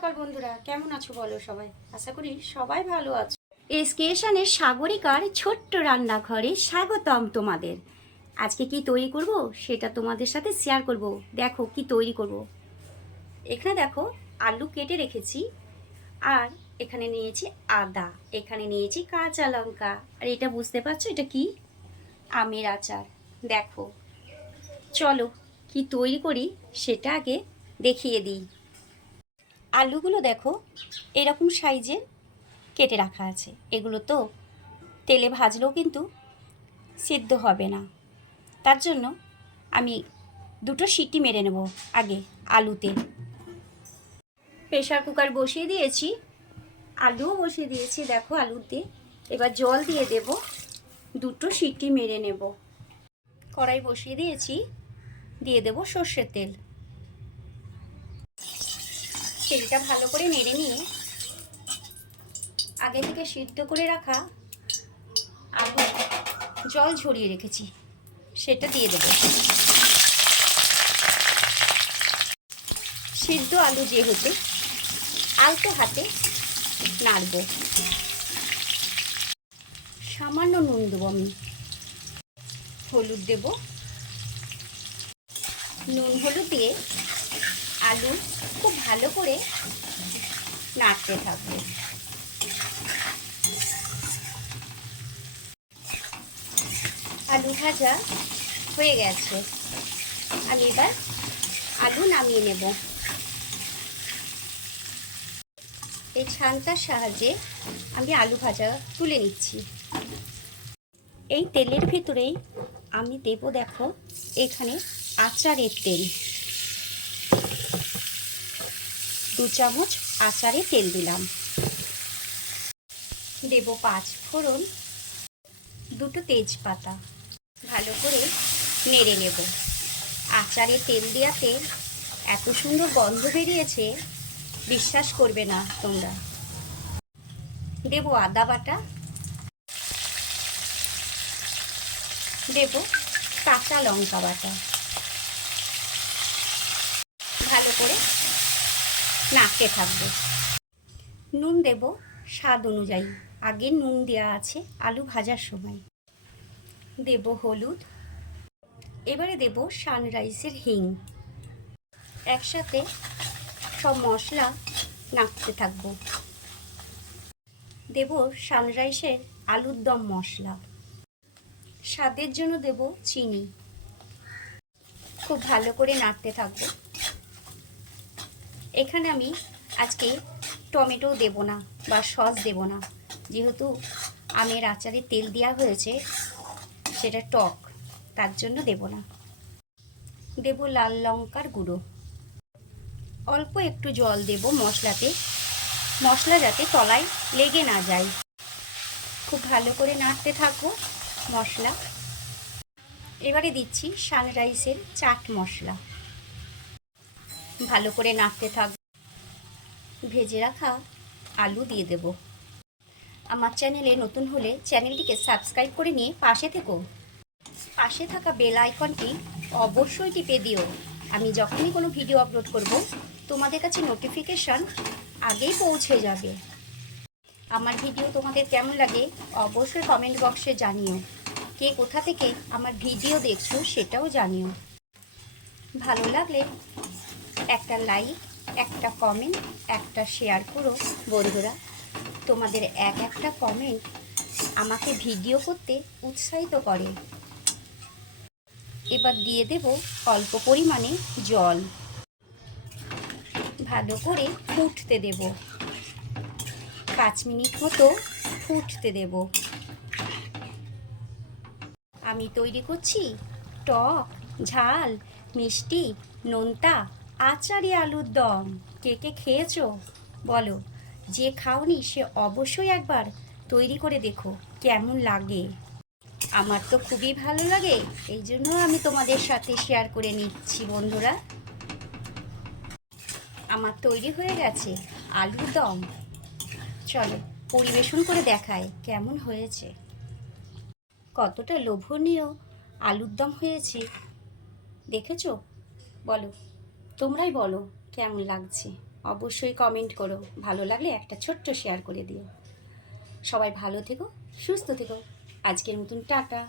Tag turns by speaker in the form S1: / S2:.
S1: সকাল বন্ধুরা, কেমন আছো বলো সবাই? আশা করি সবাই ভালো আছো। এসকেশনের সাগরিকার ছোট্ট রান্নাঘরে স্বাগতম তোমাদের। আজকে কি তৈরি করব সেটা তোমাদের সাথে শেয়ার করব। দেখো কি তৈরি করব। এখানে দেখো আলু কেটে রেখেছি, আর এখানে নিয়েছি আদা, এখানে নিয়েছি কাঁচা লঙ্কা। আর এটা বুঝতে পারছ, এটা কি? আমের আচার। দেখো, চলো কি তৈরি করি সেটা আগে দেখিয়ে দিই। আলুগুলো দেখো, এরকম সাইজে কেটে রাখা আছে। এগুলো তো তেলে ভাজলেও কিন্তু সিদ্ধ হবে না। তার জন্য আমি দুটো সিটি মেরে নেব আগে আলুতে। প্রেশার কুকার বসিয়ে দিয়েছি, আলুও বসিয়ে দিয়েছি, দেখো আলুতে। এবার জল দিয়ে দেব, দুটো সিটি মেরে নেব। কড়াই বসিয়ে দিয়েছি, দিয়ে দেব সর্ষের তেল। তেলটা ভালো করে নেড়ে নিয়ে আগে থেকে সিদ্ধ করে রাখা আলু জল ঝরিয়ে রেখেছি। সেটা দিয়ে দেব। সিদ্ধ আলু যেহেতু, আলতো হাতে নাড়ব। সামান্য নুন দেবো আমি। হলুদ দেব। নুন হলুদ দিয়ে আলু খুব ভালো করে নাড়তে থাকবে। আলু ভাজা হয়ে গেছে। আমি এবার আলু নামিয়ে নেব। এই ছানটার সাহায্যে আমি আলু ভাজা তুলে নিচ্ছি। এই তেলের ভিতরেই আমি দেব দেখো এখানে আচারের তেল। দু চামচ আচারে তেল দিলাম। দেব পাঁচ ফোড়ন, দুটো তেজপাতা, ভালো করে নেড়ে নেব। আচারে তেল দেওয়াতে এত সুন্দর গন্ধ বেরিয়েছে, বিশ্বাস করবে না তোমরা। দেব আদা বাটা। দেব কাঁচা লঙ্কা বাটা। ভালো করে নাড়তে থাকব। নুন দেব স্বাদ অনুযায়ী। আগে নুন দেওয়া আছে আলু ভাজার সময়। দেব হলুদ। এবারে দেব সানরাইসের হিং। একসাথে সব মশলা নাড়তে থাকব। দেব সানরাইসের আলুর দম মশলা। স্বাদের জন্য দেব চিনি। খুব ভালো করে নাড়তে থাকব। এখানে আমি আজকে টমেটো দেব না বা সস দেব না। যেহেতু আমের আচারে তেল দেওয়া হয়েছে, সেটা টক, তার জন্য দেব না। দেব লাল লঙ্কার গুঁড়ো। অল্প একটু জল দেব মশলাতে। মশলা যাতে তলায় লেগে না যায়। খুব ভালো করে নাড়তে থাকো মশলা। এবারে দিচ্ছি সানরাইসের চাট মশলা। ভালো করে নাড়তে থাক ভেজে রাখা আলু দিয়ে দেব। আমার চ্যানেলে নতুন হলে চ্যানেলটিকে সাবস্ক্রাইব করে নিয়ে পাশে থেকো। পাশে থাকা বেল আইকনটি অবশ্যই টিপে দিও। আমি যখনই কোনো ভিডিও আপলোড করব, তোমাদের কাছে নোটিফিকেশান আগেই পৌঁছে যাবে। আমার ভিডিও তোমাদের কেমন লাগে অবশ্যই কমেন্ট বক্সে জানিও। কে কোথা থেকে আমার ভিডিও দেখছ সেটাও জানিও। ভালো লাগলে একটা লাইক, একটা কমেন্ট একটা শেয়ার করো। বন্ধুরা, তোমাদের এক একটা কমেন্ট আমাকে ভিডিও করতে উৎসাহিত করে। এবার দিয়ে দেব অল্প পরিমাণে জল। ভালো করে ফুটতে দেব। পাঁচ মিনিট মতো ফুটতে দেব। আমি তৈরি করছি টক, ঝাল, মিষ্টি, নোনতা আচারি আলুর দম। কে কে খেয়েছো? বলো। যে খাওনি সে অবশ্যই একবার তৈরি করে দেখো, কেমন লাগে। আমার তো খুবই ভালো লাগে, এই জন্য আমি তোমাদের সাথে শেয়ার করে নিচ্ছি বন্ধুরা। আমার তৈরি হয়ে গেছে আলুর দম। চলো পরিবেশন করে দেখায় কেমন হয়েছে। কতটা লোভনীয় আলুর দম হয়েছে। দেখেছ? বলো। তোমরাই বলো কেমন লাগছে? অবশ্যই কমেন্ট করো। ভালো লাগলে একটা ছোট্ট শেয়ার করে দিও। সবাই ভালো থেকো, সুস্থ থেকো। আজকের মতন টাটা।